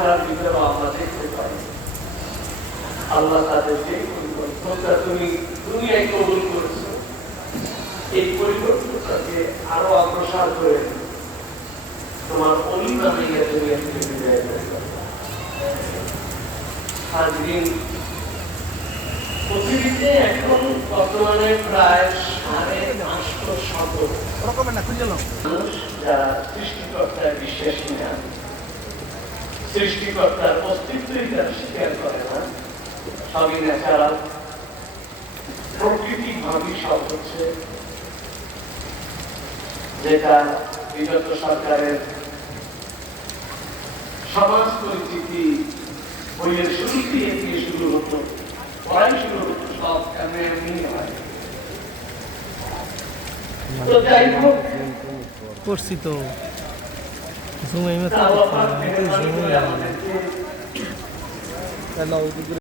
চেহারার ভিতরে আমরা দেখতে পাই। আল্লাহ তাদেরকে তুমি দুনিয়ায় কবুল করেছো, এই পরিবর্তনটাকে আরো অগ্রসর করে তোমার অলি বানাইয়া দুনিয়া থেকে বিদায় করে। হাজরিন, পৃথিবীতে এখন বর্তমানে প্রায় 550 মানুষ যারা সৃষ্টিকর্তায় বিশ্বাসী না, সৃষ্টিকর্তার অস্তিত্বই তারা স্বীকার করে না, সবই ন্যাচারাল, প্রকৃতিক ভাবেই সব হচ্ছে, যেটা বিগত সরকারের সমাজ পরিচিতি বইয়ের শুরু দিয়ে শুরু হতো, পড়াই শুরু হতো, সব এমনি হয়। তো যাই হোক, করছি তো জুমাই